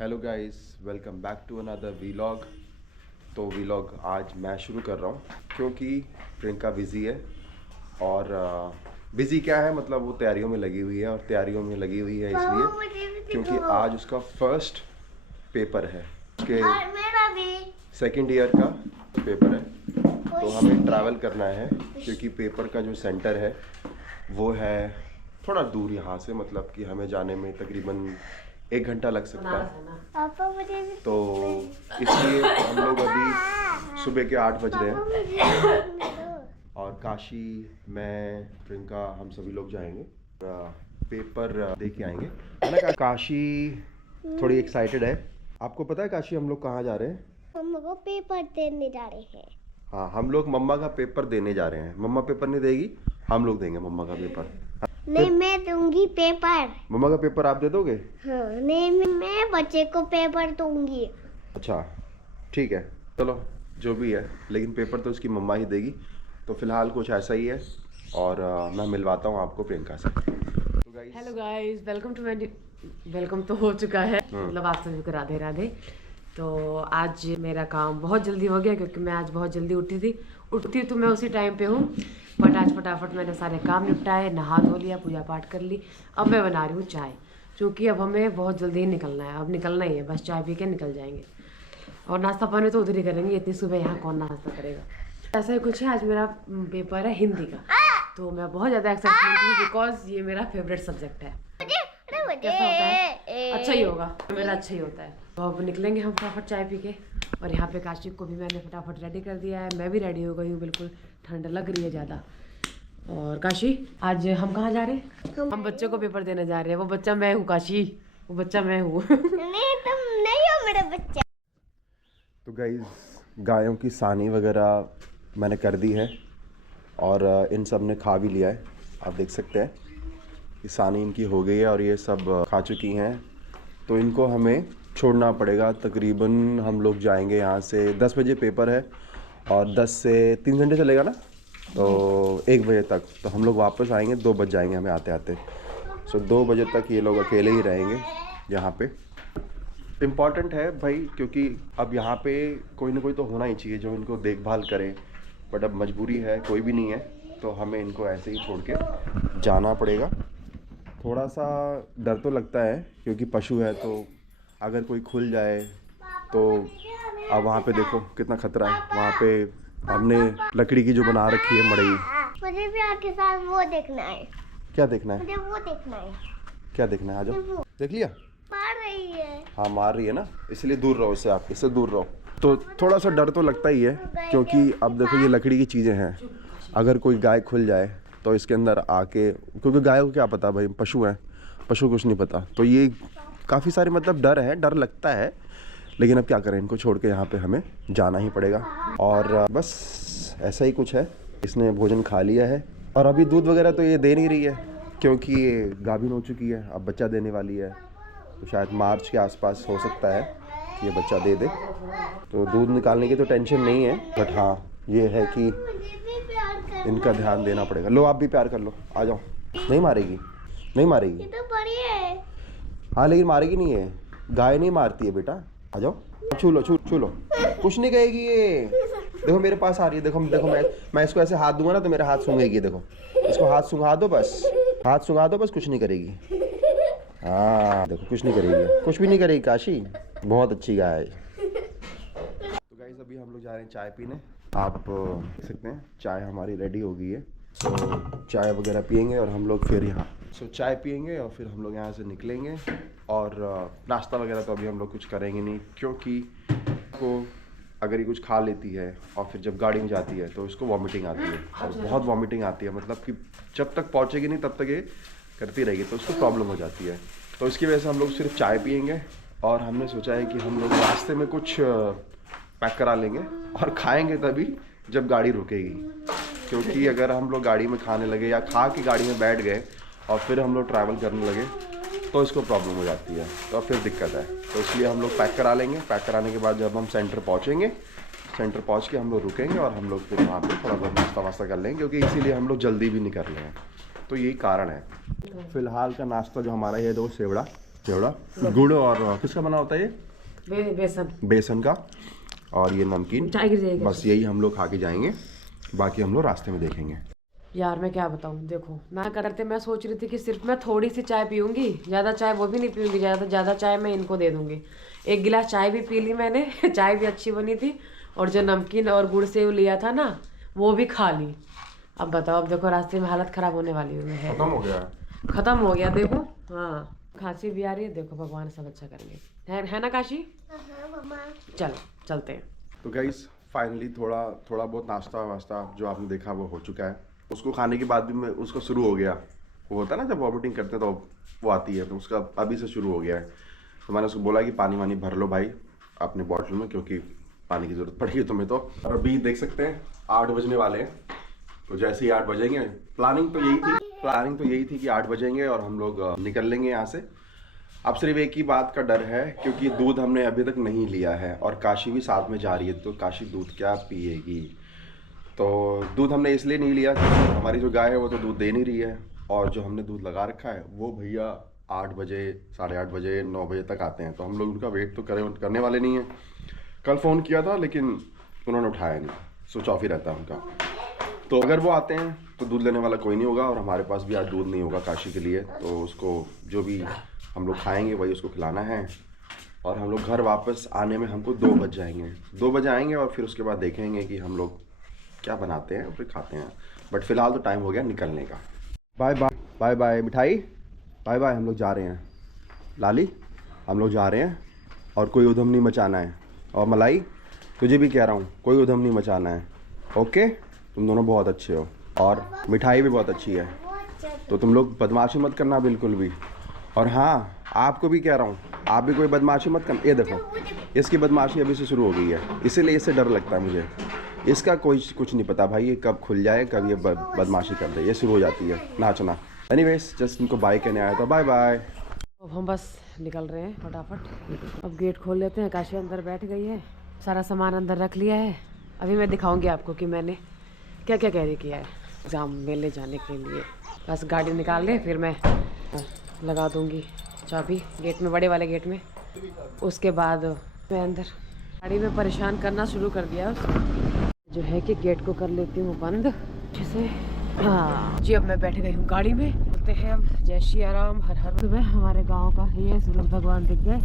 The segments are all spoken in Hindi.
Hello guys, welcome back to another vlog. तो वीलॉग आज मैं शुरू कर रहा हूँ क्योंकि प्रियंका बिज़ी है। और बिज़ी क्या है, मतलब वो तैयारियों में लगी हुई है। और तैयारियों में लगी हुई है इसलिए क्योंकि आज उसका फर्स्ट पेपर है, उसके सेकेंड ईयर का पेपर है। तो हमें ट्रैवल करना है क्योंकि पेपर का जो सेंटर है वो है थोड़ा दूर यहाँ से, मतलब कि हमें जाने में तकरीबन 1 घंटा लग सकता है। तो इसलिए हम लोग अभी सुबह के 8 बज रहे हैं और काशी, मैं, प्रियंका, हम सभी लोग जाएंगे पेपर दे के आएंगे, है ना। काशी थोड़ी एक्साइटेड है। आपको पता है काशी, हम लोग कहाँ जा रहे हैं? मम्मा को पेपर देने जा रहे हैं। हाँ, हम लोग मम्मा का पेपर देने जा रहे हैं। मम्मा पेपर नहीं देगी, हम लोग देंगे मम्मा का पेपर। नहीं, मैं दूंगी पेपर। मम्मा का पेपर आप दे दोगे? हाँ, नहीं, मैं बच्चे को पेपर दूंगी। अच्छा, ठीक है, चलो जो भी है, लेकिन पेपर तो उसकी मम्मा ही देगी। तो फिलहाल कुछ ऐसा ही है और मैं मिलवाता हूँ आपको प्रियंका से। तो गाइस, हेलो गाइस, वेलकम तो हो चुका है, मतलब आप सभी को राधे राधे। तो आज मेरा काम बहुत जल्दी हो गया क्योंकि मैं आज बहुत जल्दी उठती तो मैं उसी टाइम पे हूँ। बट आज फटाफट मैंने सारे काम निपटाए, नहा धो लिया, पूजा पाठ कर ली। अब मैं बना रही हूँ चाय, क्योंकि अब हमें बहुत जल्दी ही निकलना है। अब निकलना ही है, बस चाय पी के निकल जाएंगे। और नाश्ता पानी तो उधर ही करेंगे, इतनी सुबह यहाँ कौन नाश्ता करेगा। ऐसा ही कुछ है। आज मेरा पेपर है हिंदी का, तो मैं बहुत ज़्यादा एक्साइटमेंट हूँ बिकॉज ये मेरा फेवरेट सब्जेक्ट है। कैसा होता है? अच्छा ही होगा, मेरा अच्छा ही होता है। तो अब निकलेंगे हम फटाफट चाय पी के। और यहाँ पे काशी को भी मैंने फटाफट रेडी कर दिया है, मैं भी रेडी हो गई हूँ, बिल्कुल ठंड लग रही है ज़्यादा। और काशी, आज हम कहाँ जा रहे हैं? हम बच्चे को पेपर देने जा रहे हैं। वो बच्चा मैं हूँ काशी, वो बच्चा मैं हूँ। नहीं, तुम नहीं हो मेरा बच्चा। तो गाइस, गायों की सानी वगैरह मैंने कर दी है और इन सब ने खा भी लिया है। आप देख सकते हैं कि सानी इनकी हो गई है और ये सब खा चुकी हैं। तो इनको हमें छोड़ना पड़ेगा। तकरीबन हम लोग जाएंगे यहाँ से 10 बजे पेपर है और 10 से 3 घंटे चलेगा ना, तो 1 बजे तक। तो हम लोग वापस आएंगे, 2 बज जाएंगे हमें आते आते। सो 2 बजे तक ये लोग अकेले ही रहेंगे यहाँ पे। इम्पॉर्टेंट है भाई, क्योंकि अब यहाँ पे कोई ना कोई तो होना ही चाहिए जो इनको देखभाल करे। बट अब मजबूरी है, कोई भी नहीं है, तो हमें इनको ऐसे ही छोड़ के जाना पड़ेगा। थोड़ा सा डर तो लगता है क्योंकि पशु है, तो अगर कोई खुल जाए तो अब वहाँ पे देखो कितना खतरा है। वहाँ पे हमने लकड़ी की जो बना रखी है मड़ई। मुझे भी आपके साथ वो देखना है। क्या देखना है? मुझे वो देखना है। क्या देखना है? आ जाओ, देख लिया। मार रही है। हाँ, मार रही है ना, इसलिए दूर रहो इससे, आप इससे दूर रहो। तो थोड़ा सा डर तो लगता ही है क्योंकि अब देखो ये लकड़ी की चीज़ें हैं, अगर कोई गाय खुल जाए तो इसके अंदर आके, क्योंकि गाय को क्या पता भाई, पशु हैं, पशु कुछ नहीं पता। तो ये काफ़ी सारे मतलब डर है, डर लगता है, लेकिन अब क्या करें, इनको छोड़ के यहाँ पे हमें जाना ही पड़ेगा। और बस ऐसा ही कुछ है। इसने भोजन खा लिया है और अभी दूध वगैरह तो ये दे नहीं रही है क्योंकि ये गाभिन हो चुकी है, अब बच्चा देने वाली है। तो शायद मार्च के आसपास हो सकता है कि ये बच्चा दे दे। तो दूध निकालने की तो टेंशन नहीं है, बट हाँ ये है कि इनका ध्यान देना पड़ेगा। लो, आप भी प्यार कर लो, आ जाओ। नहीं मारेगी, नहीं मारेगी। ये तो बड़ी है। हाँ, लेकिन मारेगी नहीं है, गाय नहीं मारती है बेटा। आ जाओ, छू लो, छू लो, कुछ नहीं कहेगी ये। देखो मेरे पास आ रही है, देखो देखो, मैं इसको ऐसे हाथ दूंगा ना तो मेरा हाथ सूंघेगी। देखो, इसको हाथ सूंघा दो बस, हाथ सूंघा दो बस, कुछ नहीं करेगी। हाँ देखो, कुछ नहीं करेगी, कुछ भी नहीं करेगी काशी, बहुत अच्छी गाय है। तो गाइस, अभी हम लोग जा रहे हैं चाय पीने। आप देख सकते हैं चाय हमारी रेडी हो गई है। तो चाय वगैरह पियेंगे और हम लोग फिर यहाँ चाय पियेंगे और फिर हम लोग यहाँ से निकलेंगे। और नाश्ता वगैरह तो अभी हम लोग कुछ करेंगे नहीं, क्योंकि को अगर ये कुछ खा लेती है और फिर जब गाड़ी में जाती है तो इसको वॉमिटिंग आती है, और बहुत वॉमिटिंग आती है, मतलब कि जब तक पहुँचेगी नहीं तब तक ये करती रहेगी, तो उसको प्रॉब्लम हो जाती है। तो इसकी वजह से हम लोग सिर्फ चाय पियेंगे। और हमने सोचा है कि हम लोग रास्ते में कुछ पैक करा लेंगे और खाएंगे तभी जब गाड़ी रुकेगी, क्योंकि अगर हम लोग गाड़ी में खाने लगे या खा के गाड़ी में बैठ गए और फिर हम लोग ट्रैवल करने लगे तो इसको प्रॉब्लम हो जाती है, तो फिर दिक्कत है। तो इसलिए हम लोग पैक करा लेंगे। पैक कराने के बाद जब हम सेंटर पहुँचेंगे, सेंटर पहुँच के हम लोग रुकेंगे और हम लोग फिर वहाँ पे थोड़ा बहुत नाश्ता वास्ता कर लेंगे, क्योंकि इसीलिए हम लोग जल्दी भी निकल रहे हैं। तो यही कारण है। फ़िलहाल का नाश्ता जो हमारा ये दो सेवड़ा पेड़ा गुड़ और किसका बना होता है ये? बेसन बेसन का, और ये नमकीन। चाय गिर जाएगी। बस यही हम लोग खा के जाएंगे, बाकी हम लोग रास्ते में देखेंगे। यार मैं क्या बताऊँ, देखो ना करते मैं सोच रही थी कि सिर्फ मैं थोड़ी सी चाय पीऊंगी, ज़्यादा चाय वो भी नहीं पीऊंगी, ज़्यादा चाय मैं इनको दे दूंगी। 1 गिलास चाय भी पी ली मैंने चाय भी अच्छी बनी थी, और जो नमकीन और गुड़ से वो लिया था ना वो भी खा ली। अब बताओ, अब देखो रास्ते में हालत ख़राब होने वाली है। खत्म हो गया, ख़त्म हो गया देखो। हाँ खांसी भी आ रही है, देखो भगवान सब अच्छा करेंगे, है ना काशी? चलो चलते हैं। तो गाइस फाइनली थोड़ा बहुत नाश्ता वास्ता जो आपने देखा वो हो चुका है। उसको खाने के बाद भी मैं उसको शुरू हो गया, वो होता है ना जब वॉमिटिंग करते हैं तो वो आती है, तो उसका अभी से शुरू हो गया है। तो मैंने उसको बोला कि पानी वानी भर लो भाई अपने बॉटल में, क्योंकि पानी की ज़रूरत पड़ेगी तुम्हें तो। और अभी देख सकते हैं 8 बजने वाले हैं, तो जैसे ही 8 बजेंगे, प्लानिंग तो यही थी कि 8 बजेंगे और हम लोग निकल लेंगे यहाँ से। अब सिर्फ एक ही बात का डर है, क्योंकि दूध हमने अभी तक नहीं लिया है और काशी भी साथ में जा रही है, तो काशी दूध क्या पिएगी। तो दूध हमने इसलिए नहीं लिया क्योंकि हमारी जो गाय है वो तो दूध दे नहीं रही है, और जो हमने दूध लगा रखा है वो भैया 8 बजे, 8:30 बजे, 9 बजे तक आते हैं, तो हम लोग उनका वेट तो करने वाले नहीं हैं। कल फ़ोन किया था लेकिन उन्होंने उठाया नहीं, स्विच ऑफ ही रहता है उनका। तो अगर वो आते हैं तो दूध लेने वाला कोई नहीं होगा, और हमारे पास भी आज दूध नहीं होगा काशी के लिए, तो उसको जो भी हम लोग खाएंगे वही उसको खिलाना है। और हम लोग घर वापस आने में हमको 2 बज जाएंगे, 2 बजे आएंगे, और फिर उसके बाद देखेंगे कि हम लोग क्या बनाते हैं और फिर खाते हैं। बट फिलहाल तो टाइम हो गया निकलने का। बाय बाय बाय बाय मिठाई, बाय बाय, हम लोग जा रहे हैं। लाली हम लोग जा रहे हैं, और कोई उधम नहीं मचाना है। और मलाई तुझे भी कह रहा हूँ, कोई उधम नहीं मचाना है, ओके? तुम दोनों बहुत अच्छे हो, और मिठाई भी बहुत अच्छी है, तो तुम लोग बदमाशी मत करना बिल्कुल भी। और हाँ आपको भी कह रहा हूँ, आप भी कोई बदमाशी मत करना। ये देखो इसकी बदमाशी अभी से शुरू हो गई है, इसीलिए इससे डर लगता है मुझे। इसका कुछ नहीं पता भाई, ये कब खुल जाए, कब ये बदमाशी कर दे, ये शुरू हो जाती है नाचना। एनीवेज जस्ट इनको बाय कहने आया था, बाय बाय। अब हम बस निकल रहे हैं फटाफट। अब गेट खोल लेते हैं, काशी अंदर बैठ गई है, सारा सामान अंदर रख लिया है। अभी मैं दिखाऊंगी आपको कि मैंने क्या क्या कैरी किया है एग्ज़ाम में ले जाने के लिए। बस गाड़ी निकाल ले, फिर मैं लगा दूंगी चाबी गेट में, बड़े वाले गेट में। उसके बाद मैं अंदर गाड़ी में परेशान करना शुरू कर दिया जो है कि गेट को कर लेती हूँ बंद अच्छे से। हाँ जी, अब मैं बैठ गई हूँ गाड़ी में, बोलते हैं अब जय श्री राम, हर हर। सुबह हमारे गांव का ये सूरज भगवान दिख गए,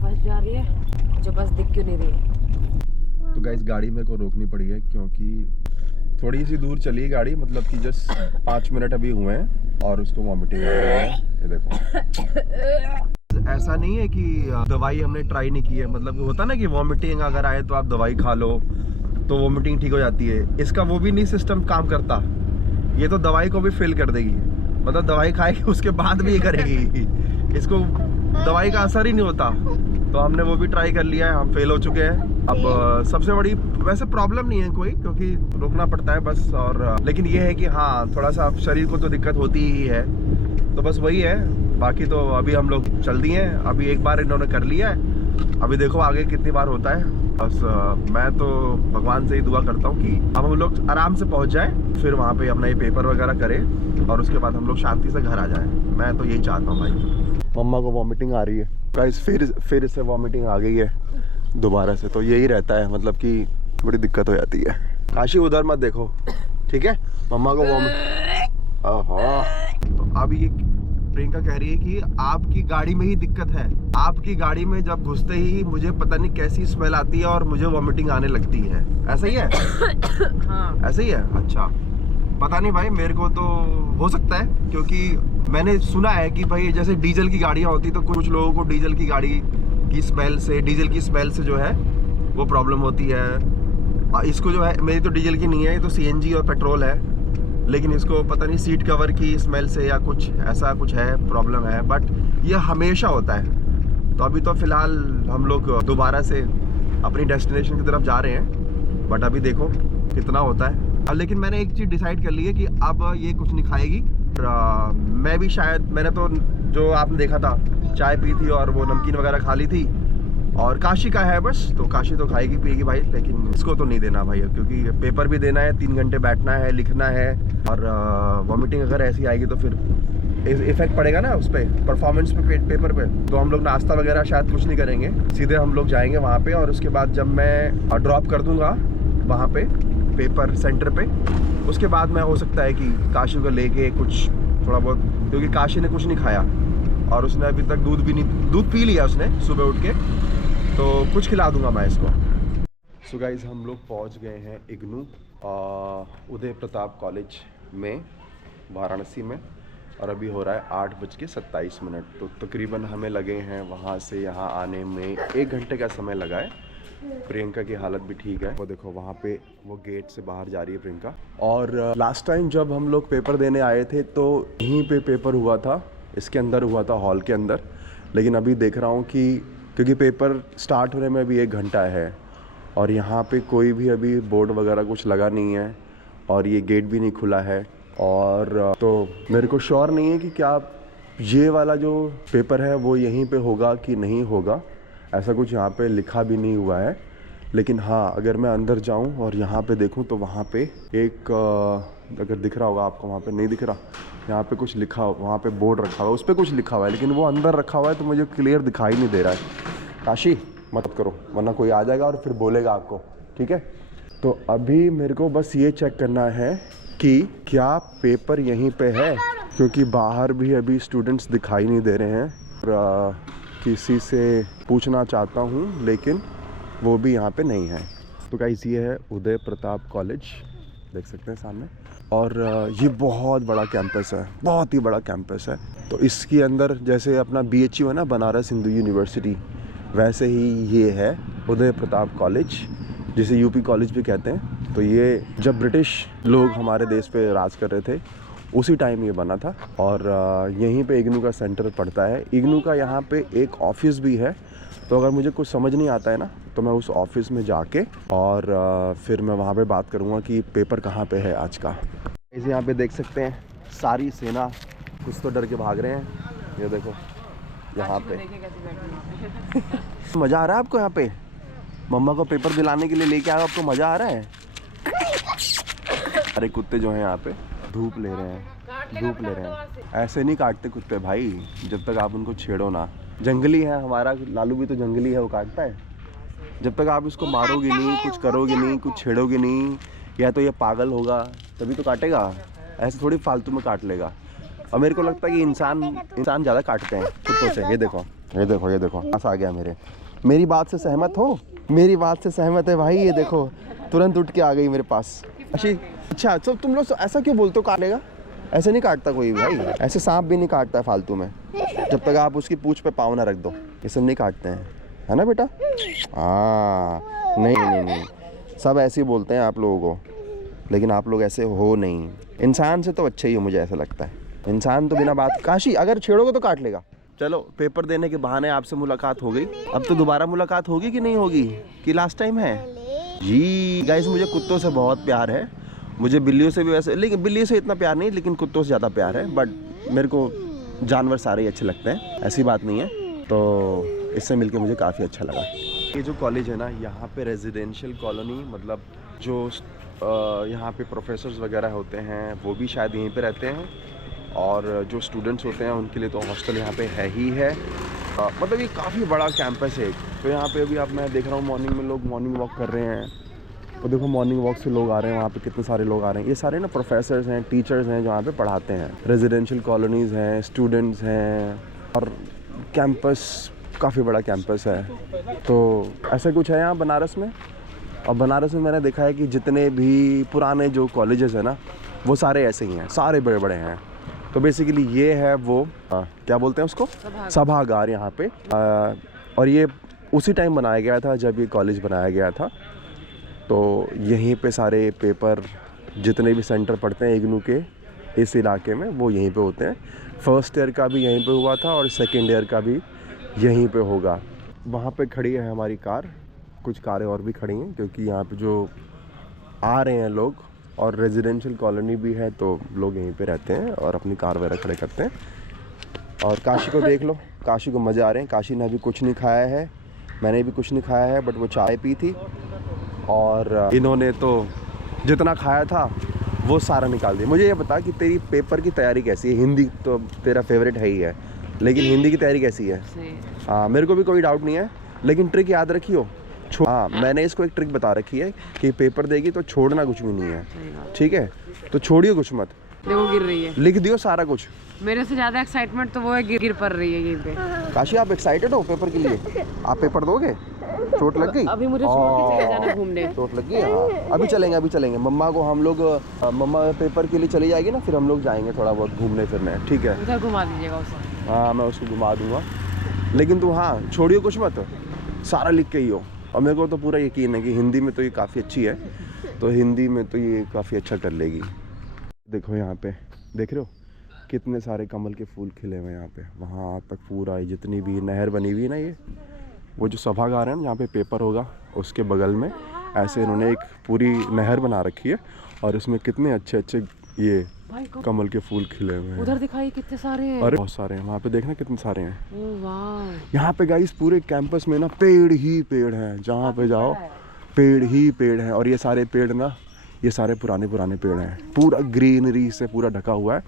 बस जा रही है, जो बस दिख क्यों नहीं रही है। तो गाइस गाड़ी मेरे को रोकनी पड़ी है, क्योंकि थोड़ी सी दूर चली गाड़ी, मतलब कि जस्ट 5 मिनट अभी हुए हैं, और उसको वॉमिटिंग आ रहा है। ये देखो, ऐसा नहीं है कि दवाई हमने ट्राई नहीं की है, मतलब होता ना कि वॉमिटिंग अगर आए तो आप दवाई खा लो तो वॉमिटिंग ठीक हो जाती है। इसका वो भी नहीं सिस्टम काम करता, ये तो दवाई को भी फेल कर देगी, मतलब दवाई खाएगी उसके बाद भी ये करेगी, इसको दवाई का असर ही नहीं होता। तो हमने वो भी ट्राई कर लिया है, हम फेल हो चुके हैं। अब सबसे बड़ी वैसे प्रॉब्लम नहीं है कोई, क्योंकि रोकना पड़ता है बस, और लेकिन ये है कि हाँ थोड़ा सा शरीर को तो दिक्कत होती ही है, तो बस वही है। बाकी तो अभी हम लोग चल दिए हैं, अभी एक बार इन्होंने कर लिया है, अभी देखो आगे कितनी बार होता है। बस मैं तो भगवान से ही दुआ करता हूँ कि अब हम लोग आराम से पहुँच जाएं, फिर वहाँ पे अपना ये पेपर वगैरह करें, और उसके बाद हम लोग शांति से घर आ जाएं। मैं तो यही चाहता हूँ भाई। मम्मा को वॉमिटिंग आ रही है गाइस, फिर से वॉमिटिंग आ गई है दोबारा से, तो यही रहता है, मतलब कि बड़ी दिक्कत हो जाती है। काशी उधर मत देखो, ठीक है? मम्मा को वॉमिट, तो अब ये प्रियंका कह रही है कि आपकी गाड़ी में ही दिक्कत है, आपकी गाड़ी में जब घुसते ही मुझे पता नहीं कैसी स्मेल आती है और मुझे वॉमिटिंग आने लगती है, ऐसा ही है? हाँ ऐसा ही है। अच्छा पता नहीं भाई, मेरे को तो हो सकता है, क्योंकि मैंने सुना है कि भाई जैसे डीजल की गाड़ियाँ होती तो कुछ लोगों को डीजल की गाड़ी की स्मेल से जो है वो प्रॉब्लम होती है। इसको जो है, मेरी तो डीजल की नहीं है, ये तो सीएनजी और पेट्रोल है, लेकिन इसको पता नहीं सीट कवर की स्मेल से या कुछ ऐसा कुछ है, प्रॉब्लम है, बट ये हमेशा होता है। तो अभी तो फ़िलहाल हम लोग दोबारा से अपनी डेस्टिनेशन की तरफ जा रहे हैं, बट अभी देखो कितना होता है। लेकिन मैंने एक चीज़ डिसाइड कर ली है कि अब ये कुछ नहीं खाएगी, और मैं भी शायद, मैंने तो जो आपने देखा था चाय पी थी और वो नमकीन वगैरह खा ली थी, और काशी का है बस, तो काशी तो खाएगी पिएगी भाई, लेकिन इसको तो नहीं देना भाई, क्योंकि पेपर भी देना है, 3 घंटे बैठना है, लिखना है, और वॉमिटिंग अगर ऐसी आएगी तो फिर इफेक्ट पड़ेगा ना उस पर, परफॉर्मेंस पे, पेपर पे। तो हम लोग नाश्ता वगैरह शायद कुछ नहीं करेंगे, सीधे हम लोग जाएंगे वहाँ पे। और उसके बाद जब मैं ड्रॉप कर दूंगा वहाँ पे पेपर सेंटर पे, उसके बाद मैं हो सकता है कि काशी को लेके कुछ थोड़ा बहुत, क्योंकि काशी ने कुछ नहीं खाया और उसने अभी तक दूध पी लिया उसने सुबह उठ के, तो कुछ खिला दूंगा मैं इसको। सो गाइस, हम लोग पहुंच गए हैं इग्नू उदय प्रताप कॉलेज में वाराणसी में, और अभी हो रहा है 8:27। तो तकरीबन हमें लगे हैं वहाँ से यहाँ आने में 1 घंटे का समय लगा है। प्रियंका की हालत भी ठीक है, वो देखो वहाँ पे वो गेट से बाहर जा रही है प्रियंका। और लास्ट टाइम जब हम लोग पेपर देने आए थे तो यहीं पे पेपर हुआ था, इसके अंदर हुआ था, हॉल के अंदर। लेकिन अभी देख रहा हूँ कि क्योंकि पेपर स्टार्ट होने में अभी 1 घंटा है और यहाँ पे कोई भी अभी बोर्ड वगैरह कुछ लगा नहीं है और ये गेट भी नहीं खुला है। और तो मेरे को श्योर नहीं है कि क्या ये वाला जो पेपर है वो यहीं पे होगा कि नहीं होगा, ऐसा कुछ यहाँ पे लिखा भी नहीं हुआ है। लेकिन हाँ, अगर मैं अंदर जाऊँ और यहाँ पे देखूँ तो वहाँ पे एक अगर दिख रहा होगा आपको, वहाँ पे नहीं दिख रहा, यहाँ पे कुछ लिखा हो, वहाँ पे बोर्ड रखा हुआ है, उस पर कुछ लिखा हुआ है, लेकिन वो अंदर रखा हुआ है तो मुझे क्लियर दिखाई नहीं दे रहा है। काशी मत करो वरना कोई आ जाएगा और फिर बोलेगा आपको, ठीक है। तो अभी मेरे को बस ये चेक करना है कि क्या पेपर यहीं पे है, क्योंकि बाहर भी अभी स्टूडेंट्स दिखाई नहीं दे रहे हैं। किसी से पूछना चाहता हूँ लेकिन वो भी यहाँ पे नहीं है। तो गाइस, ये है उदय प्रताप कॉलेज, देख सकते हैं सामने। और ये बहुत बड़ा कैंपस है, बहुत ही बड़ा कैंपस है। तो इसके अंदर जैसे अपना BHU है ना, बनारस हिंदू यूनिवर्सिटी, वैसे ही ये है उदय प्रताप कॉलेज, जिसे UP कॉलेज भी कहते हैं। तो ये जब ब्रिटिश लोग हमारे देश पे राज कर रहे थे उसी टाइम ये बना था। और यहीं पे इग्नू का सेंटर पड़ता है। इग्नू का यहाँ पे एक ऑफिस भी है, तो अगर मुझे कुछ समझ नहीं आता है ना तो मैं उस ऑफिस में जाके और फिर मैं वहाँ पे बात करूँगा कि पेपर कहाँ पे है आज का। इसे यहाँ पे देख सकते हैं सारी सेना, कुछ तो डर के भाग रहे हैं, ये देखो यहाँ पे। मज़ा आ रहा है आपको यहाँ पे? मम्मा को पेपर दिलाने के लिए लेके आया, आपको मज़ा आ रहा है? अरे कुत्ते जो हैं यहाँ पे धूप ले रहे हैं, ऐसे नहीं काटते कुत्ते भाई जब तक आप उनको छेड़ो ना। जंगली है हमारा लालू भी, तो जंगली है, वो काटता है। जब तक आप इसको मारोगे नहीं, कुछ करोगे नहीं, कुछ छेड़ोगे नहीं, या तो ये पागल होगा तभी तो काटेगा, ऐसे थोड़ी फालतू में काट लेगा। और मेरे को लगता है कि इंसान ज़्यादा काटते हैं कुत्तों से। ये देखो पास आ गया मेरी बात से सहमत हो? मेरी बात से सहमत है भाई, ये देखो तुरंत उठ के आ गई मेरे पास। अच्छा, तो तुम लोग ऐसा क्यों बोलते हो काटेगा? ऐसे नहीं काटता कोई भाई, ऐसे सांप भी नहीं काटता है फालतू में, जब तक आप उसकी पूंछ पे पाँव ना रख दो। ये सब नहीं काटते हैं, है ना बेटा? हाँ, नहीं, सब ऐसे ही बोलते हैं आप लोगों को, लेकिन आप लोग ऐसे हो नहीं। इंसान से तो अच्छे ही हो, मुझे ऐसा लगता है। इंसान तो बिना बात, काशी अगर छेड़ोगे तो काट लेगा। चलो, पेपर देने के बहाने आपसे मुलाकात हो गई, अब तो दोबारा मुलाकात होगी कि नहीं होगी, कि लास्ट टाइम है? जी गाइस, मुझे कुत्तों से बहुत प्यार है, मुझे बिल्लियों से भी वैसे, लेकिन बिल्लियों से इतना प्यार नहीं, लेकिन कुत्तों से ज़्यादा प्यार है। बट मेरे को जानवर सारे ही अच्छे लगते हैं, ऐसी बात नहीं है। तो इससे मिलके मुझे काफ़ी अच्छा लगा। ये जो कॉलेज है ना, यहाँ पे रेजिडेंशियल कॉलोनी, मतलब जो यहाँ पे प्रोफेसर्स वगैरह होते हैं वो भी शायद यहीं पे रहते हैं, और जो स्टूडेंट्स होते हैं उनके लिए तो हॉस्टल यहाँ पे है ही है। मतलब ये काफ़ी बड़ा कैंपस है। तो यहाँ पे अभी मैं देख रहा हूँ मॉर्निंग में लोग मॉर्निंग वॉक कर रहे हैं, और देखो मॉर्निंग वॉक से लोग आ रहे हैं, वहाँ पे कितने सारे लोग आ रहे हैं। ये सारे ना प्रोफेसर्स हैं, टीचर्स हैं जो यहाँ पे पढ़ाते हैं। रेजिडेंशियल कॉलोनीज़ हैं, स्टूडेंट्स हैं, और कैंपस काफ़ी बड़ा कैंपस है। तो ऐसा कुछ है यहाँ बनारस में। और बनारस में मैंने देखा है कि जितने भी पुराने जो कॉलेजेस हैं ना, वो सारे ऐसे ही हैं, सारे बड़े बड़े हैं। तो बेसिकली ये है वो क्या बोलते हैं उसको, सभागार यहाँ पे। और ये उसी टाइम बनाया गया था जब ये कॉलेज बनाया गया था। तो यहीं पे सारे पेपर जितने भी सेंटर पड़ते हैं इग्नू के इस इलाके में, वो यहीं पे होते हैं। फर्स्ट ईयर का भी यहीं पे हुआ था और सेकेंड ईयर का भी यहीं पे होगा। वहाँ पे खड़ी है हमारी कार, कुछ कारें और भी खड़ी हैं, क्योंकि यहाँ पे जो आ रहे हैं लोग, और रेजिडेंशियल कॉलोनी भी है तो लोग यहीं पे रहते हैं और अपनी कार वगैरह खड़े करते हैं। और काशी को देख लो, काशी को मज़े आ रहे हैं। काशी ने अभी कुछ नहीं खाया है, मैंने भी कुछ नहीं खाया है, बट वो चाय पी थी। और इन्होंने तो जितना खाया था वो सारा निकाल दिया। मुझे ये बता कि तेरी पेपर की तैयारी कैसी है? हिंदी तो तेरा फेवरेट है ही है, लेकिन हिंदी की तैयारी कैसी है? हाँ, मेरे को भी कोई डाउट नहीं है, लेकिन ट्रिक याद रखियो। हाँ, मैंने इसको एक ट्रिक बता रखी है कि पेपर देगी तो छोड़ना कुछ भी नहीं है, ठीक है? तो छोड़ियो कुछ मत। देखो गिर रही है, लिख दियो सारा कुछ। मेरे से ज्यादा एक्साइटमेंट तो वो है, गिर पड़ रही है यहीं पे। काशी, आप एक्साइटेड हो पेपर के लिए? आप पेपर दोगे? चोट लग गई? अभी मुझे छोड़ के चले जाना घूमने। चोट लग गई? हाँ, अभी चलेंगे। मम्मा को हम लोग, मम्मा पेपर के लिए चली जाएगी ना, फिर हम लोग जाएंगे थोड़ा बहुत घूमने फिरने, ठीक है? उधर घुमा दीजिएगा उसे। हाँ, मैं उसको घुमा दूंगा, लेकिन तू हाँ छोड़ियो कुछ मत, सारा लिख के ही हो। और मेरे को तो पूरा यकीन है कि हिंदी में तो ये काफ़ी अच्छी है, तो हिंदी में तो ये काफ़ी अच्छा कर लेगी। देखो यहाँ पे, देख रहे हो कितने सारे कमल के फूल खिले हुए हैं यहाँ पे। वहाँ तक पूरा जितनी भी नहर बनी हुई है ना, ये वो जो सभागार है ना जहाँ पे पेपर होगा, उसके बगल में ऐसे इन्होंने एक पूरी नहर बना रखी है, और इसमें कितने अच्छे अच्छे ये कमल के फूल खिले हुए हैं। उधर दिखाई कितने सारे हैं। अरे बहुत सारे हैं वहाँ पे, देखना कितने सारे हैं। ओह वाह। यहाँ पे गाइस पूरे कैंपस में ना पेड़ ही पेड़ हैं, जहाँ पे जाओ पेड़ ही पेड़ हैं। और ये सारे पेड़ ना, ये सारे पुराने पेड़ हैं, पूरा ग्रीनरी से पूरा ढका हुआ है।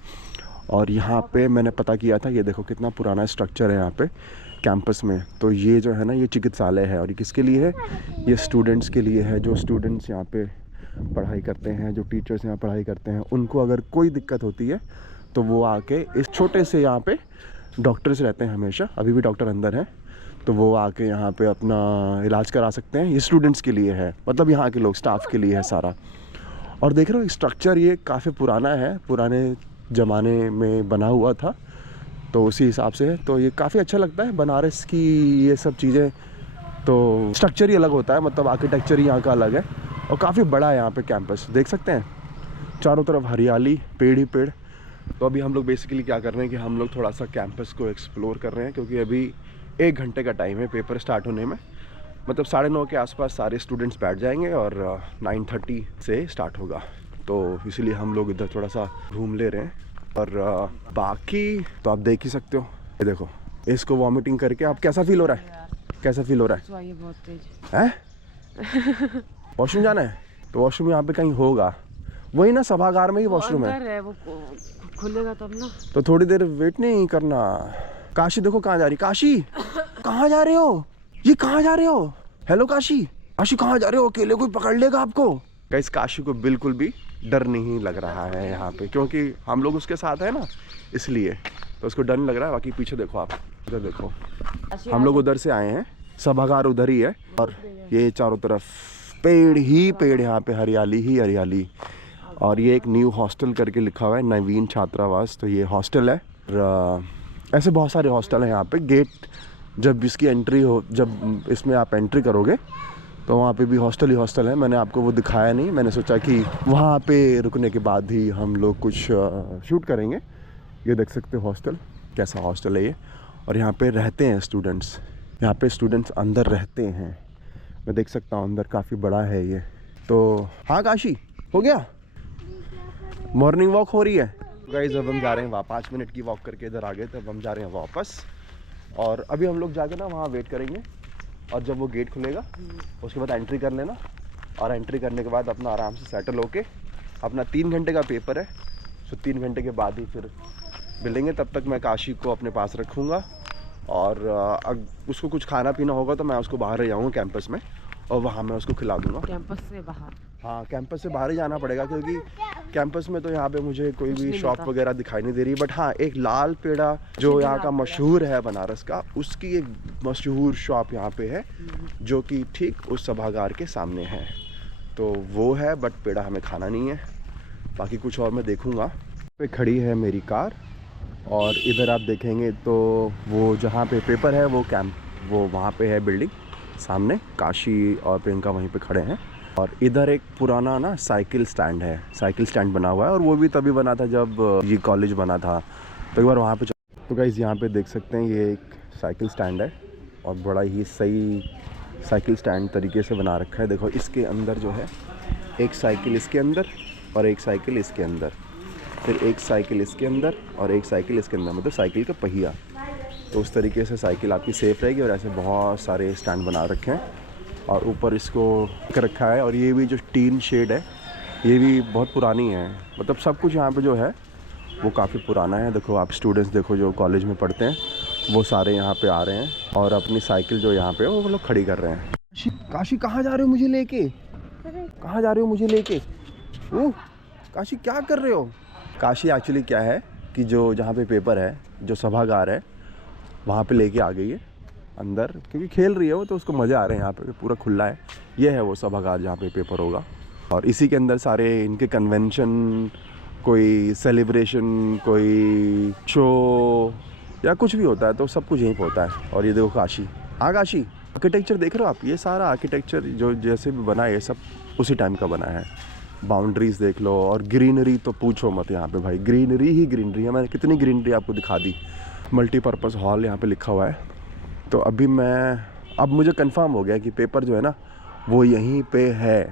और यहाँ पे मैंने पता किया था, ये देखो कितना पुराना स्ट्रक्चर है यहाँ पे कैंपस में। तो ये जो है ना, ये चिकित्सालय है, और ये किसके लिए है? ये स्टूडेंट्स के लिए है। जो स्टूडेंट्स यहाँ पे पढ़ाई करते हैं, जो टीचर्स यहाँ पढ़ाई करते हैं, उनको अगर कोई दिक्कत होती है तो वो आके इस छोटे से, यहाँ पे डॉक्टर्स रहते हैं हमेशा, अभी भी डॉक्टर अंदर हैं, तो वो आके यहाँ पे अपना इलाज करा सकते हैं। ये स्टूडेंट्स के लिए है, मतलब यहाँ के लोग, स्टाफ के लिए है सारा। और देख रहे हो स्ट्रक्चर ये काफ़ी पुराना है, पुराने ज़माने में बना हुआ था, तो उसी हिसाब से है। तो ये काफ़ी अच्छा लगता है बनारस की ये सब चीज़ें। तो स्ट्रक्चर ही अलग होता है, मतलब आर्किटेक्चर ही यहाँ का अलग है, और काफ़ी बड़ा है यहाँ पे कैंपस, देख सकते हैं चारों तरफ हरियाली, पेड़ ही पेड़। तो अभी हम लोग बेसिकली क्या कर रहे हैं कि हम लोग थोड़ा सा कैंपस को एक्सप्लोर कर रहे हैं, क्योंकि अभी 1 घंटे का टाइम है पेपर स्टार्ट होने में। मतलब 9:30 के आसपास सारे स्टूडेंट्स बैठ जाएंगे और 9:30 से स्टार्ट होगा। तो इसीलिए हम लोग इधर थोड़ा सा घूम ले रहे हैं। और बाकी तो आप देख ही सकते हो, ये देखो इसको वॉमिटिंग करके। आप कैसा फील हो रहा है? कैसा फील हो रहा है? बहुत तेज है। वॉशरूम जाना है? तो वॉशरूम यहाँ पे कहीं होगा, वही ना सभागार में ही वॉशरूम है। वो खुलेगा तब ना। तो थोड़ी देर वेट नहीं करना। काशी देखो कहाँ जा रही। काशी कहाँ जा रहे हो? ये कहाँ जा रहे हो? हेलो काशी, काशी कहाँ जा रहे हो? अकेले कोई पकड़ लेगा आपको? गाइस काशी को बिल्कुल भी डर नहीं लग रहा है यहाँ पे, क्योंकि हम लोग उसके साथ है ना, इसलिए तो उसको डर नहीं लग रहा है। बाकी पीछे देखो, आप उधर देखो, हम लोग उधर से आए हैं, सभागार उधर ही है, और ये चारों तरफ पेड़ ही पेड़, यहाँ पे हरियाली ही हरियाली। और ये एक न्यू हॉस्टल करके लिखा हुआ है, नवीन छात्रावास। तो ये हॉस्टल है, और ऐसे बहुत सारे हॉस्टल हैं यहाँ पे। गेट जब इसकी एंट्री हो, जब इसमें आप एंट्री करोगे तो वहाँ पे भी हॉस्टल ही हॉस्टल है। मैंने आपको वो दिखाया नहीं, मैंने सोचा कि वहाँ पे रुकने के बाद ही हम लोग कुछ शूट करेंगे। ये देख सकते हो हॉस्टल, कैसा हॉस्टल है ये। और यहाँ पे रहते हैं स्टूडेंट्स, यहाँ पे स्टूडेंट्स अंदर रहते हैं। मैं देख सकता हूँ अंदर काफ़ी बड़ा है ये। तो हाँ काशी, हो गया? मॉर्निंग वॉक हो रही है गाइस। अब हम जा रहे हैं वहाँ, 5 मिनट की वॉक करके इधर आ गए, तब हम जा रहे हैं वापस। और अभी हम लोग जाके ना वहाँ वेट करेंगे, और जब वो गेट खुलेगा उसके बाद एंट्री कर लेना। और एंट्री करने के बाद अपना आराम से सेटल होके, अपना 3 घंटे का पेपर है, तो 3 घंटे के बाद ही फिर मिलेंगे। तब तक मैं काशी को अपने पास रखूँगा, और उसको कुछ खाना पीना होगा तो मैं उसको बाहर ले जाऊँगा कैंपस में, और वहाँ मैं उसको खिला दूँगा। कैंपस से बाहर? हाँ, कैंपस से बाहर ही जाना पड़ेगा, क्योंकि कैंपस में तो यहाँ पे मुझे कोई भी शॉप वगैरह दिखाई नहीं दे रही। बट हाँ, एक लाल पेड़ा जो यहाँ का मशहूर है बनारस का, उसकी एक मशहूर शॉप यहाँ पे है, जो कि ठीक उस सभागार के सामने है। तो वो है, बट पेड़ा हमें खाना नहीं है। बाकी कुछ और मैं देखूँगा। पे खड़ी है मेरी कार, और इधर आप देखेंगे तो वो जहाँ पे पेपर है वो कैंप, वो वहाँ पे है बिल्डिंग सामने। काशी और प्रियंका वहीं पे खड़े हैं। और इधर एक पुराना ना साइकिल स्टैंड है, साइकिल स्टैंड बना हुआ है, और वो भी तभी बना था जब ये कॉलेज बना था। तो एक बार वहाँ पे तो गाइस यहाँ पे देख सकते हैं, ये एक साइकिल स्टैंड है, और बड़ा ही सही साइकिल स्टैंड तरीके से बना रखा है। देखो इसके अंदर जो है, एक साइकिल इसके अंदर और एक साइकिल इसके अंदर, फिर एक साइकिल इसके अंदर और एक साइकिल इसके अंदर, मतलब साइकिल का पहिया। तो उस तरीके से साइकिल आपकी सेफ़ रहेगी। और ऐसे बहुत सारे स्टैंड बना रखे हैं, और ऊपर इसको रखा है। और ये भी जो टीन शेड है, ये भी बहुत पुरानी है, मतलब सब कुछ यहाँ पे जो है वो काफ़ी पुराना है। देखो आप स्टूडेंट्स देखो जो कॉलेज में पढ़ते हैं वो सारे यहाँ पे आ रहे हैं और अपनी साइकिल जो यहाँ पे वो लोग खड़ी कर रहे हैं। काशी कहाँ जा रहे हो मुझे लेके? कहाँ जा रहे हो मुझे लेके? ओह काशी क्या कर रहे हो? काशी एक्चुअली क्या है कि जो जहाँ पे पेपर है, जो सभागार है, वहाँ पे लेके आ गई है अंदर, क्योंकि खेल रही है वो, तो उसको मज़े आ रहे हैं। यहाँ पे पूरा खुला है, ये है वो सभागार जहाँ पे पेपर होगा। और इसी के अंदर सारे इनके कन्वेंशन, कोई सेलिब्रेशन, कोई शो या कुछ भी होता है तो सब कुछ यहीं पे होता है। और ये देखो काशी, हाँ काशी आर्किटेक्चर देख रहे हो आप? ये सारा आर्किटेक्चर जो जैसे भी बना है ये सब उसी टाइम का बना है। बाउंड्रीज देख लो और ग्रीनरी तो पूछो मत, यहाँ पे भाई ग्रीनरी ही ग्रीनरी है। मैंने कितनी ग्रीनरी आपको दिखा दी। मल्टीपर्पज़ हॉल यहाँ पे लिखा हुआ है। तो अब मुझे कंफर्म हो गया कि पेपर जो है ना वो यहीं पे है,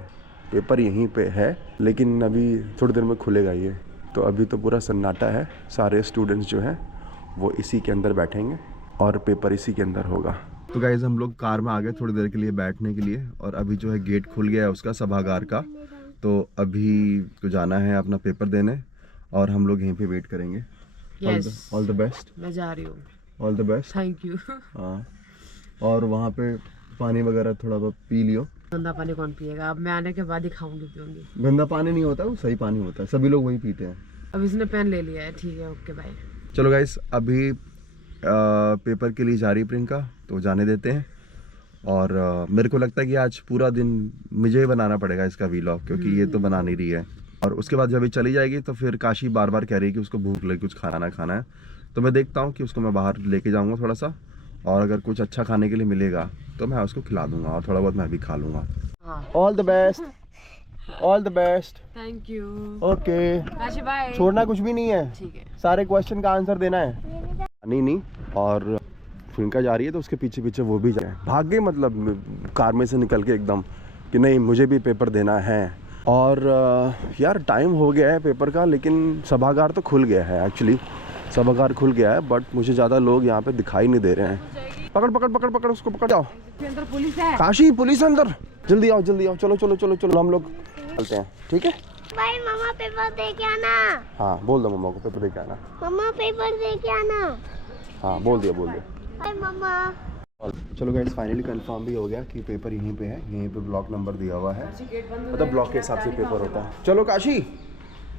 पेपर यहीं पे है, लेकिन अभी थोड़ी देर में खुलेगा ये। तो अभी तो पूरा सन्नाटा है, सारे स्टूडेंट्स जो हैं वो इसी के अंदर बैठेंगे और पेपर इसी के अंदर होगा। तो गाइज हम लोग कार में आ गए थोड़ी देर के लिए बैठने के लिए, और अभी जो है गेट खुल गया है उसका, सभागार का। तो अभी तो जाना है अपना पेपर देने और हम लोग यहीं पे वेट करेंगे। All the best. मैं जा रही हूँ। All the best. Thank you. हाँ, और वहाँ पे पानी वगैरह थोड़ा बहुत पी लियो। गंदा पानी कौन पिएगा? अब मैं आने के बाद ही खाऊंगी पीऊंगी। गंदा पानी नहीं होता, वो सही पानी होता है, सभी लोग वही पीते हैं। अब इसने पेन ले लिया है, ठीक है, ओके बाय। चलो गाइस, अभी पेपर के लिए जा रही प्रियंका, तो जाने देते हैं। और मेरे को लगता है कि आज पूरा दिन मुझे ही बनाना पड़ेगा इसका वीलॉग, क्योंकि ये तो बना नहीं रही है। और उसके बाद जब ये चली जाएगी तो फिर काशी बार बार कह रही है कि उसको भूख लगी, कुछ खाना है। तो मैं देखता हूँ कि उसको मैं बाहर लेके जाऊँगा थोड़ा सा, और अगर कुछ अच्छा खाने के लिए मिलेगा तो मैं उसको खिला दूंगा, और थोड़ा बहुत मैं भी खा लूँगा। All the best, all the best. Thank you. Okay, Kashi bye. छोड़ना कुछ भी नहीं है, ठीक है, सारे क्वेश्चन का आंसर देना है। नहीं, और प्रियंका जा रही है तो उसके पीछे पीछे वो भी जाए। भाग गए मतलब कार में से निकल के एकदम कि नहीं मुझे भी पेपर देना है। और यार टाइम हो गया है पेपर का, लेकिन सभागार तो खुल गया है। एक्चुअली सभागार खुल गया है, बट मुझे ज़्यादा लोग यहाँ पे दिखाई नहीं दे रहे हैं। पकड़ उसको, पकड़ जाओ। अंदर पुलिस है। काशी पुलिस है अंदर, जल्दी आओ चलो हम लोग चलते हैं, ठीक है? भाई मम्मा पेपर दे के आना। हाँ बोल दो मम्मा को पेपर दे के आना। मम्मा पेपर दे के आना। हाँ बोल दिया। भाई मम्मा। चलो गाइस, फाइनली कंफर्म भी हो गया कि पेपर यहीं पे है, यहीं पे ब्लॉक नंबर दिया हुआ है, मतलब ब्लॉक के हिसाब से पेपर होता है। चलो काशी,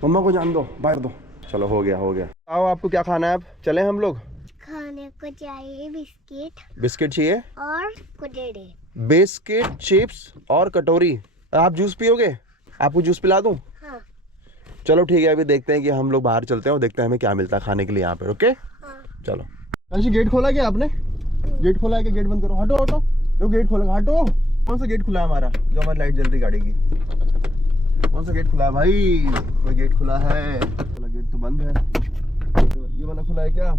मम्मा को जान दो, बाहर दो। चलो हो गया। आओ, आपको क्या खाना है? अब चले हम लोग? खाने को चाहिए बिस्किट चाहिए और कुरकुरे। बिस्किट, चिप्स और कटोरी। आप जूस पियोगे? आपको जूस पिला दूं? हाँ। चलो ठीक है, अभी देखते हैं कि हम लोग बाहर चलते हैं और देखते हैं हमें क्या मिलता है खाने के लिए यहाँ पे। ओके हाँ। चलो। काशी गेट खोला क्या आपने? गेट खोला है कि गेट बंद करो? हटो, जो गेट खोला, हटो। कौन सा गेट खुला है हमारा? जो हमारी लाइट जल रही गाड़ी की, कौन सा गेट खुला है भाई? कोई गेट खुला है? गेट तो बंद है। ये वाला खुला है क्या?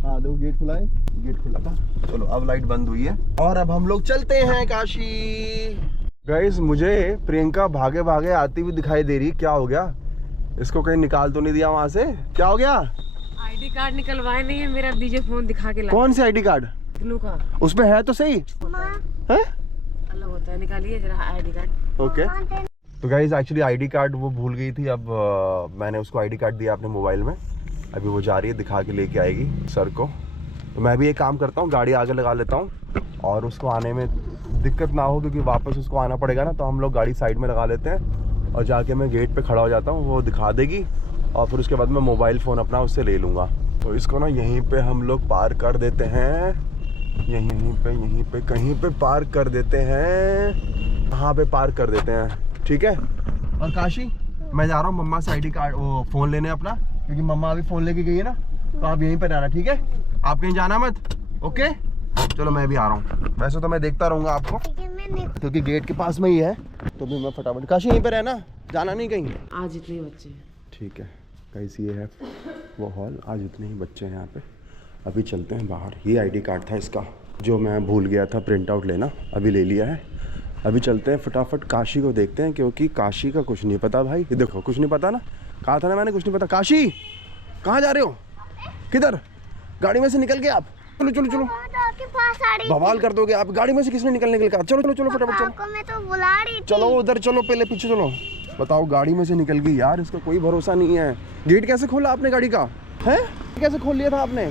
हाँ देखो गेट खुला है, गेट खुला था। चलो अब लाइट बंद हुई है और अब हम लोग चलते हैं काशी। गाइस, मुझे प्रियंका भागे भागे आती हुई दिखाई दे रही, क्या हो गया? इसको कहीं निकाल तो नहीं दिया वहाँ से? क्या हो गया? आईडी कार्ड निकलवाए नहीं है मेरा, डीजे फोन दिखा के ला। कौन सी आईडी कार्ड? ग्लू का उसमें है तो सही है, अलग होता है, निकालिए जरा आईडी कार्ड। ओके। तो गाइस एक्चुअली आईडी कार्ड वो भूल गई थी। अब मैंने उसको आईडी कार्ड दिया अपने मोबाइल में, अभी वो जा रही है दिखा के लेके आएगी सर को। तो मैं भी एक काम करता हूँ, गाड़ी आगे लगा लेता हूँ और उसको आने में दिक्कत ना हो, क्योंकि वापस उसको आना पड़ेगा ना। तो हम लोग गाड़ी साइड में लगा लेते हैं और जाके मैं गेट पे खड़ा हो जाता हूँ, वो दिखा देगी और फिर उसके बाद मैं मोबाइल फ़ोन अपना उससे ले लूँगा। तो इसको ना यहीं पे हम लोग पार कर देते हैं, यहीं पे कहीं पे पार कर देते हैं, वहाँ पे पार कर देते हैं, ठीक है? और काशी, मैं जा रहा हूँ मम्मा से आईडी कार्ड वो फ़ोन लेने अपना, क्योंकि मम्मा अभी फ़ोन लेके गई है ना। तो आप यहीं पे रहना, ठीक है? आप कहीं जाना मत, ओके? चलो मैं भी आ रहा हूँ। वैसे तो मैं देखता रहूँगा आपको, क्योंकि गेट के पास में ही है। तो भी मैं फटाफट, काशी यहीं पे रहना, जाना नहीं कहीं। आज इतने बच्चे हैं, ठीक है गाइस, ये है वो हॉल, आज इतने ही बच्चे हैं यहाँ पे। अभी चलते हैं बाहर। ये आईडी कार्ड था इसका, जो मैं भूल गया था प्रिंट आउट लेना, अभी ले लिया है। अभी चलते हैं फटाफट काशी को देखते हैं, क्योंकि काशी का कुछ नहीं पता भाई। ये देखो, कुछ नहीं पता ना, कहा था ना मैंने, कुछ नहीं पता। काशी कहाँ जा रहे हो? किधर? गाड़ी में से निकल के आप, चलो बवाल कर दोगे आप। गाड़ी में से किसने निकलने के लिए कहा? चलो फटाफट चलो। मैं तो बुला रही थी। चलो उधर चलो, पहले पीछे चलो, बताओ, गाड़ी में से निकल गई यार, इसका कोई भरोसा नहीं है। गेट कैसे खोला आपने गाड़ी का? है कैसे खोल लिया था आपने?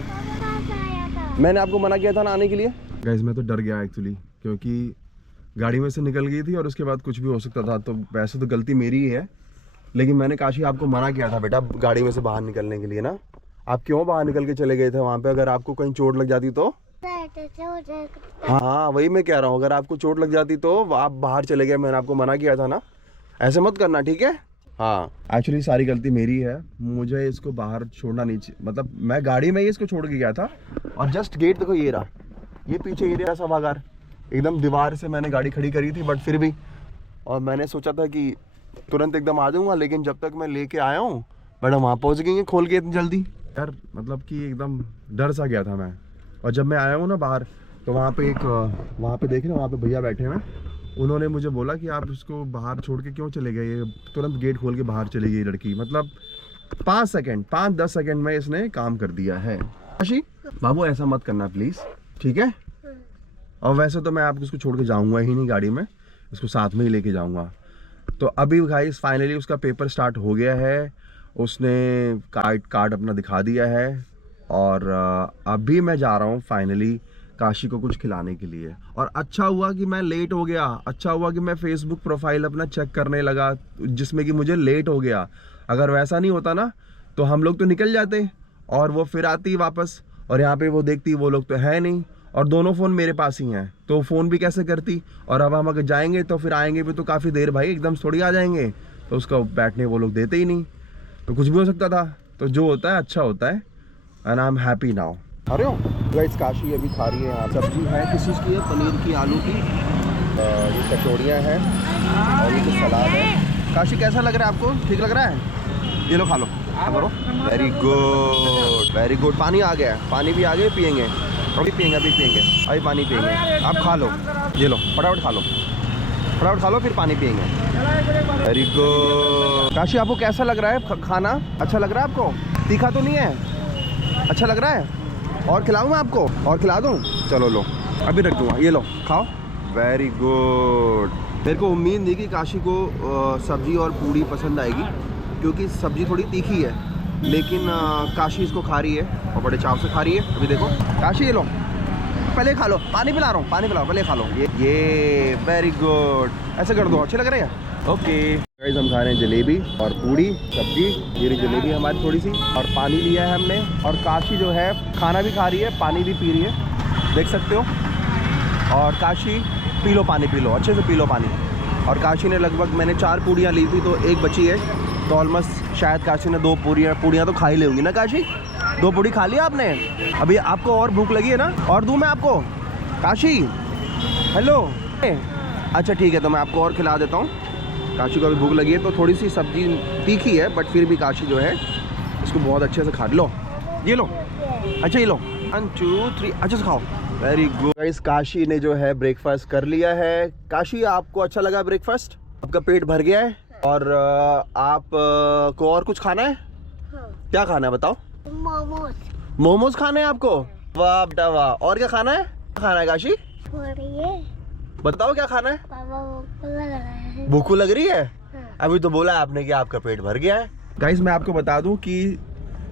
मैंने आपको मना किया था ना आने के लिए। गाइस मैं तो डर गया एक्चुअली, क्योंकि गाड़ी में से निकल गई थी और उसके बाद कुछ भी हो सकता था। तो वैसे तो गलती मेरी ही है, लेकिन मैंने काशी आपको मना किया था बेटा गाड़ी में से बाहर निकलने के लिए ना। आप क्यों बाहर निकल के चले गए थे वहाँ पे? अगर आपको कहीं चोट लग जाती तो? हाँ वही मैं कह रहा हूँ, अगर आपको चोट लग जाती तो आप बाहर चले गए। मैंने आपको मना किया था ना, ऐसे मत करना, ठीक है? हाँ एक्चुअली सारी गलती मेरी है, मुझे इसको बाहर छोड़ना नहीं चाहिए। मतलब मैं गाड़ी में ही इसको छोड़ के गया था और जस्ट गेट देखो ये रहा, ये पीछे ये रहा सभागार, एकदम दीवार से मैंने गाड़ी खड़ी करी थी। बट फिर भी, और मैंने सोचा था कि तुरंत एकदम आ जाऊँगा, लेकिन जब तक मैं लेके आया हूँ बट वहाँ पहुँच गई खोल के इतनी जल्दी यार, मतलब कि एकदम डर सा गया था मैं। और जब मैं आया हूँ ना बाहर, तो वहाँ पे वहाँ पे देख रहे हो, वहाँ पे भैया बैठे हैं, उन्होंने मुझे बोला कि आप इसको बाहर छोड़ के क्यों चले गए? ये तुरंत गेट खोल के बाहर चली गई लड़की। मतलब 5-10 सेकंड में इसने काम कर दिया है। काशी बाबू ऐसा मत करना प्लीज़, ठीक है? और वैसे तो मैं आपको इसको छोड़ के जाऊँगा ही नहीं गाड़ी में, इसको साथ में ही लेके जाऊँगा। तो अभी गाइस फाइनली उसका पेपर स्टार्ट हो गया है, उसने कार्ड अपना दिखा दिया है और अभी मैं जा रहा हूँ फाइनली काशी को कुछ खिलाने के लिए। और अच्छा हुआ कि मैं लेट हो गया, अच्छा हुआ कि मैं फेसबुक प्रोफाइल अपना चेक करने लगा, जिसमें कि मुझे लेट हो गया। अगर वैसा नहीं होता ना तो हम लोग तो निकल जाते और वो फिर आती वापस, और यहाँ पे वो देखती वो लोग तो है नहीं, और दोनों फ़ोन मेरे पास ही हैं, तो फ़ोन भी कैसे करती। और अब हम अगर जाएंगे तो फिर आएंगे भी तो काफ़ी देर भाई, एकदम थोड़ी आ जाएंगे, तो उसका बैठने वो लोग देते ही नहीं, तो कुछ भी हो सकता था। तो जो होता है अच्छा होता है, and I am happy now. अरे हो गाइस, काशी अभी खा रही है यहाँ सब्जी है, किस चीज़ की है? पनीर की, आलू की, ये कचौड़ियाँ हैं और ये कुछ सलाद है। काशी कैसा लग रहा है आपको? ठीक लग रहा है? ये लो खा लो, करो। Very good very good. पानी आ गया है, पानी भी आ गया, पियेंगे अभी, पियेंगे अभी पानी पियेंगे। आप खा लो, ये लो फटाफट खा लो, फटाफट खा लो, फिर पानी पियेंगे। Very good. काशी आपको कैसा लग रहा है खाना? अच्छा लग रहा है आपको? तीखा तो नहीं है? अच्छा लग रहा है? और खिलाऊं मैं आपको? और खिला दूं? चलो लो, अभी रख दूंगा, ये लो खाओ। Very good. मेरे को उम्मीद नहीं कि काशी को सब्जी और पूड़ी पसंद आएगी, क्योंकि सब्जी थोड़ी तीखी है, लेकिन काशी इसको खा रही है और बड़े चाव से खा रही है। अभी देखो काशी, ये लो पहले खा लो, पानी पिला रहा हूँ, पानी पिलाओ पहले, खा लो ये वेरी गुड। ऐसे कर दो, अच्छे लग रहे हैं? ओके गाइस, हम खा रहे हैं जलेबी और पूड़ी सब्जी। ये जलेबी हमारी थोड़ी सी, और पानी लिया है हमने। और काशी जो है खाना भी खा रही है, पानी भी पी रही है, देख सकते हो। और काशी पी लो पानी, पी लो अच्छे से, पी लो पानी। और काशी ने लगभग, मैंने 4 पूड़ियाँ ली थी तो एक बची है, तो ऑलमोस्ट शायद काशी ने 2 पूड़ियाँ तो खा ही लेगी ना काशी? 2 पूड़ी खा लिया आपने? अभी आपको और भूख लगी है ना? और दूँ मैं आपको? काशी हेलो, अच्छा ठीक है, तो मैं आपको और खिला देता हूँ। काशी को अभी भूख लगी है, तो थोड़ी सी सब्जी तीखी है, बट फिर भी काशी जो है इसको बहुत अच्छे से खा लो। ये लो, अच्छा ये लो, 1 2 3, अच्छे से खाओ। वेरी गुड गाइस, काशी ने जो है ब्रेकफास्ट कर लिया है। काशी आपको अच्छा लगा ब्रेकफास्ट? आपका पेट भर गया है? और आप को और कुछ खाना है? हाँ। क्या खाना है बताओ? मोमोज। मोमोज खाने हैं आपको? वाह बेटा वाह। और क्या खाना है? क्या खाना है काशी? और ये बताओ क्या खाना है? पापा को लग रहा है। भूख लग रही है? हाँ। अभी तो बोला आपने कि आपका पेट भर गया है। गाइस मैं आपको बता दूं कि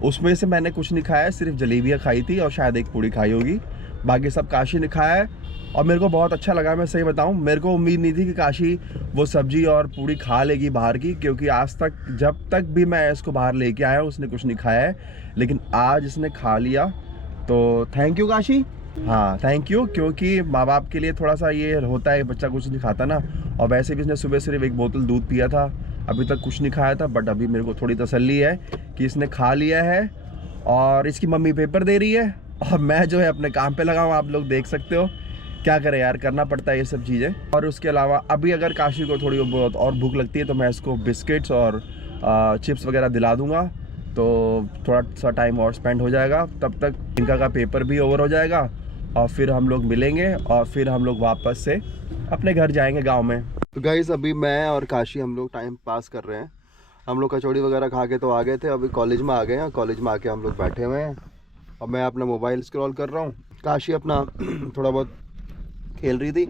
उसमें से मैंने कुछ नहीं खाया, सिर्फ जलेबियाँ खाई थी और शायद एक पूड़ी खाई होगी, बाकी सब काशी ने खाया है। और मेरे को बहुत अच्छा लगा, मैं सही बताऊं, मेरे को उम्मीद नहीं थी कि काशी वो सब्जी और पूड़ी खा लेगी बाहर की, क्योंकि आज तक जब तक भी मैं इसको बाहर लेके आया उसने कुछ नहीं खाया है, लेकिन आज इसने खा लिया। तो थैंक यू काशी। हाँ थैंक यू, क्योंकि माँ बाप के लिए थोड़ा सा ये होता है, बच्चा कुछ नहीं खाता ना। और वैसे भी इसने सुबह सिर्फ 1 बोतल दूध पिया था, अभी तक कुछ नहीं खाया था, बट अभी मेरे को थोड़ी तसल्ली है कि इसने खा लिया है। और इसकी मम्मी पेपर दे रही है और मैं जो है अपने काम पे लगा हूँ, आप लोग देख सकते हो। क्या करें यार, करना पड़ता है ये सब चीज़ें। और उसके अलावा अभी अगर काशी को थोड़ी बहुत और भूख लगती है तो मैं इसको बिस्किट्स और चिप्स वगैरह दिला दूँगा, तो थोड़ा सा टाइम और स्पेंड हो जाएगा। तब तक इनका का पेपर भी ओवर हो जाएगा और फिर हम लोग मिलेंगे और फिर हम लोग वापस से अपने घर जाएंगे गांव में। तो गाइस अभी मैं और काशी हम लोग टाइम पास कर रहे हैं। हम लोग कचौड़ी वगैरह खा के तो आ गए थे, अभी कॉलेज में आ गए हैं। कॉलेज में आके हम लोग बैठे हुए हैं और मैं अपना मोबाइल स्क्रॉल कर रहा हूँ। काशी अपना थोड़ा बहुत खेल रही थी,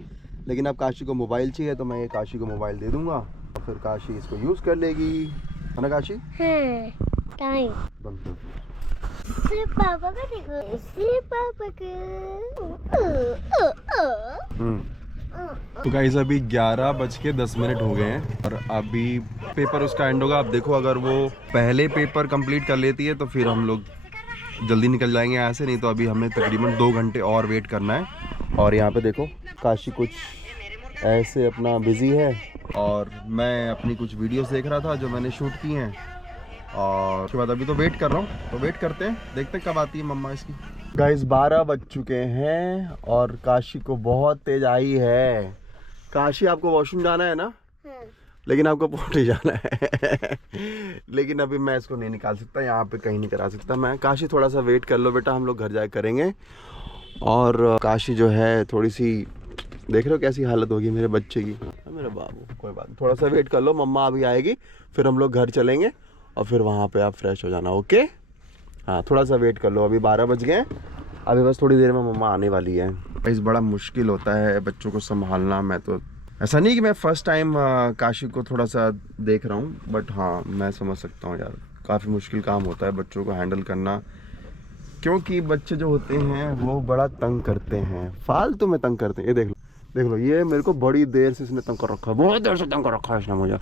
लेकिन अब काशी को मोबाइल चाहिए, तो मैं ये काशी को मोबाइल दे दूँगा। फिर काशी इसको यूज़ कर लेगी, है ना काशी? हाँ, टाइम बंद कर। सिर्फ पापा का देखो, सिर्फ पापा तो गाइस अभी 11:10 हो गए हैं और अभी पेपर उसका एंड होगा। अब देखो अगर वो पहले पेपर कंप्लीट कर लेती है तो फिर हम लोग जल्दी निकल जाएंगे यहाँ से, नहीं तो अभी हमें तकरीबन 2 घंटे और वेट करना है। और यहाँ पे देखो काशी कुछ ऐसे अपना बिजी है और मैं अपनी कुछ वीडियोस देख रहा था जो मैंने शूट की हैं, और उसके बाद अभी तो वेट कर रहा हूँ। तो वेट करते हैं, देखते हैं कब आती है मम्मा इसकी। गाइस 12 बज चुके हैं और काशी को बहुत तेज आई है। काशी आपको वॉशरूम जाना है ना? लेकिन आपको पोटी जाना है लेकिन अभी मैं इसको नहीं निकाल सकता, यहाँ पे कहीं नहीं करा सकता मैं। काशी थोड़ा सा वेट कर लो बेटा, हम लोग घर जाए करेंगे। और काशी जो है थोड़ी सी, देख रहे हो कैसी हालत होगी मेरे बच्चे की। मेरे बाबू कोई बात नहीं, थोड़ा सा वेट कर लो, मम्मा अभी आएगी फिर हम लोग घर चलेंगे और फिर वहाँ पे आप फ्रेश हो जाना, ओके? हाँ थोड़ा सा वेट कर लो, अभी 12 बज गए, अभी बस थोड़ी देर में मम्मा आने वाली है। इस बड़ा मुश्किल होता है बच्चों को संभालना। मैं तो ऐसा नहीं कि मैं फ़र्स्ट टाइम काशी को थोड़ा सा देख रहा हूँ, बट हाँ मैं समझ सकता हूँ यार, काफ़ी मुश्किल काम होता है बच्चों को हैंडल करना, क्योंकि बच्चे जो होते हैं वो बड़ा तंग करते हैं, फालतू में तंग करते हैं। ये देख लो ये मेरे को बड़ी देर से इसने तंग कर रखा है, बहुत देर से तंग कर रखा है इसने मुझे, है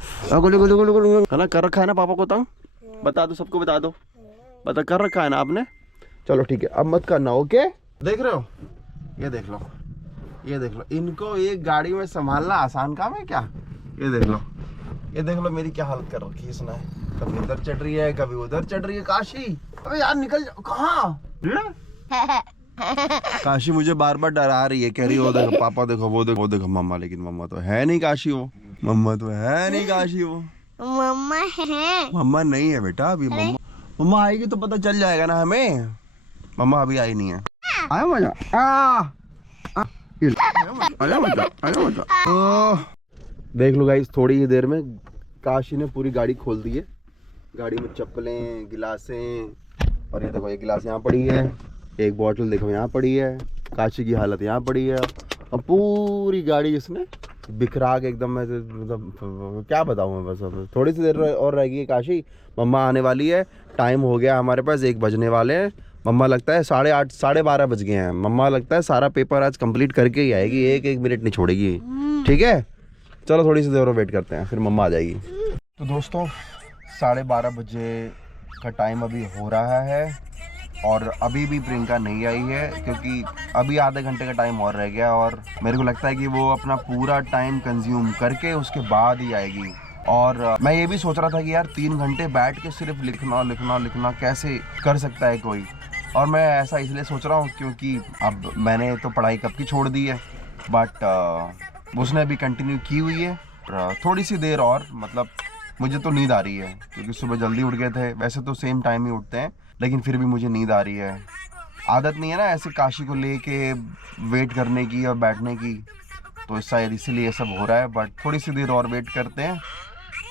ना? कर रखा है ना पापा को तंग? बता दो, सबको बता दो, बता कर रखा है ना आपने? चलो ठीक है, अब मत करना, ओके? देख रहे हो, ये देख लो, ये देख लो, इनको एक गाड़ी में संभालना आसान काम है क्या? ये देख लो, ये देख लो मेरी क्या हालत कर रखी है इसने, कभी इधर चढ़ रही है कभी उधर चढ़ रही है। काशी अबे यार निकल जाओ, कहाँ? काशी मुझे बार बार डरा रही है, कह रही हो देखो पापा देखो वो देखो मम्मा, लेकिन मम्मा तो है नहीं काशी, वो मम्मा तो है नहीं काशी, वो मम्मा है। मम्मा नहीं है बेटा अभी। मम्मा आएगी तो पता चल जाएगा ना हमें, मम्मा अभी आई नहीं है। आया मजा, आया मजा। देख लो गाइस, थोड़ी ही देर में काशी ने पूरी गाड़ी खोल दी है। गाड़ी में चप्पलें, गिलासें, और ये देखो एक गिलास यहाँ पड़ी है, एक बोतल देखो यहाँ पड़ी है, काशी की हालत यहाँ पड़ी है, और पूरी गाड़ी जिसने बिखरा के एकदम, मतलब क्या बताऊँ मैं। बस अब थोड़ी सी देर और रह गई है काशी, मम्मा आने वाली है। टाइम हो गया हमारे पास, 1 बजने वाले हैं। मम्मा लगता है 8:30 12:30 बज गए हैं। मम्मा लगता है सारा पेपर आज कंप्लीट करके ही आएगी, एक मिनट नहीं छोड़ेगी, ठीक है? चलो थोड़ी सी देर और वेट करते हैं, फिर मम्मा आ जाएगी। तो दोस्तों 12:30 बजे का टाइम अभी हो रहा है और अभी भी प्रियंका नहीं आई है, क्योंकि अभी आधे घंटे का टाइम और रह गया और मेरे को लगता है कि वो अपना पूरा टाइम कंज्यूम करके उसके बाद ही आएगी। और मैं ये भी सोच रहा था कि यार 3 घंटे बैठ के सिर्फ लिखना कैसे कर सकता है कोई। और मैं ऐसा इसलिए सोच रहा हूँ क्योंकि अब मैंने तो पढ़ाई कब की छोड़ दी है, बट उसने अभी कंटिन्यू की हुई है। थोड़ी सी देर और, मतलब मुझे तो नींद आ रही है क्योंकि सुबह जल्दी उठ गए थे, वैसे तो सेम टाइम ही उठते हैं, लेकिन फिर भी मुझे नींद आ रही है। आदत नहीं है ना ऐसे काशी को लेके वेट करने की और बैठने की, तो शायद इसीलिए सब हो रहा है। बट थोड़ी सी देर और वेट करते हैं,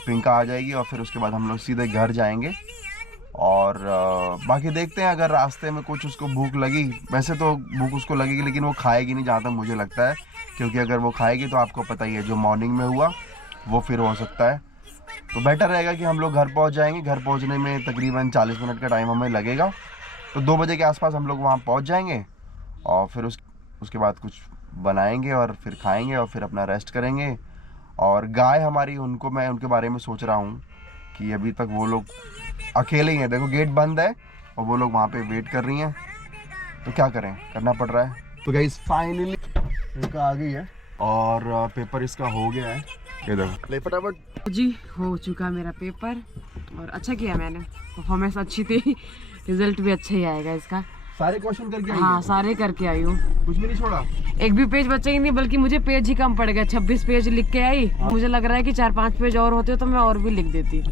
प्रियंका आ जाएगी और फिर उसके बाद हम लोग सीधे घर जाएंगे। और बाकी देखते हैं, अगर रास्ते में कुछ उसको भूख लगी, वैसे तो भूख उसको लगेगी लेकिन वो खाएगी नहीं जहाँ तक मुझे लगता है, क्योंकि अगर वो खाएगी तो आपको पता ही है जो मॉर्निंग में हुआ वो फिर हो सकता है। तो बेटर रहेगा कि हम लोग घर पहुंच जाएंगे। घर पहुंचने में तकरीबन 40 मिनट का टाइम हमें लगेगा, तो 2 बजे के आसपास हम लोग वहां पहुंच जाएंगे और फिर उसके बाद कुछ बनाएंगे और फिर खाएंगे और फिर अपना रेस्ट करेंगे। और गाय हमारी, उनको मैं उनके बारे में सोच रहा हूँ कि अभी तक वो लोग अकेले ही हैं, देखो गेट बंद है और वो लोग वहाँ पे वेट कर रही हैं, तो क्या करें, करना पड़ रहा है। तो गाइस फाइनली इनका आ गई है और पेपर इसका हो गया है, ये देखो ले फटाफट जी हो चुका मेरा पेपर और अच्छा किया मैंने, परफॉर्मेंस अच्छी थी, रिजल्ट भी अच्छा ही आएगा इसका। सारे क्वेश्चन करके आई? हाँ सारे करके आई हूँ, कुछ भी नहीं छोड़ा, एक भी पेज बचा ही नहीं, बल्कि मुझे पेज ही कम पड़ गया, 26 पेज लिख के आई। मुझे लग रहा है कि 4-5 पेज और होते तो मैं और भी लिख देती।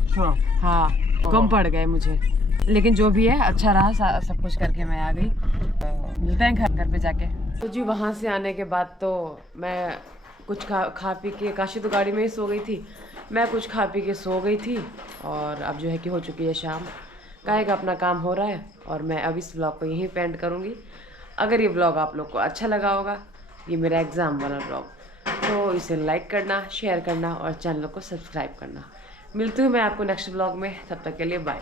हाँ कम पड़ गए मुझे, लेकिन जो भी है अच्छा रहा, सब कुछ करके मैं आ गई। मिलते हैं घर पे जाके। तो जी वहाँ से आने के बाद तो मैं कुछ खा पी के, काशी तो गाड़ी में ही सो गई थी, मैं कुछ खा पी के सो गई थी। और अब जो है कि हो चुकी है शाम, काहे का अपना काम हो रहा है और मैं अब इस ब्लॉग को यहीं पे एंड करूँगी। अगर ये ब्लॉग आप लोग को अच्छा लगा होगा, ये मेरा एग्ज़ाम वाला ब्लॉग, तो इसे लाइक करना, शेयर करना और चैनल को सब्सक्राइब करना। मिलती हूँ मैं आपको नेक्स्ट ब्लॉग में, तब तक के लिए बाय।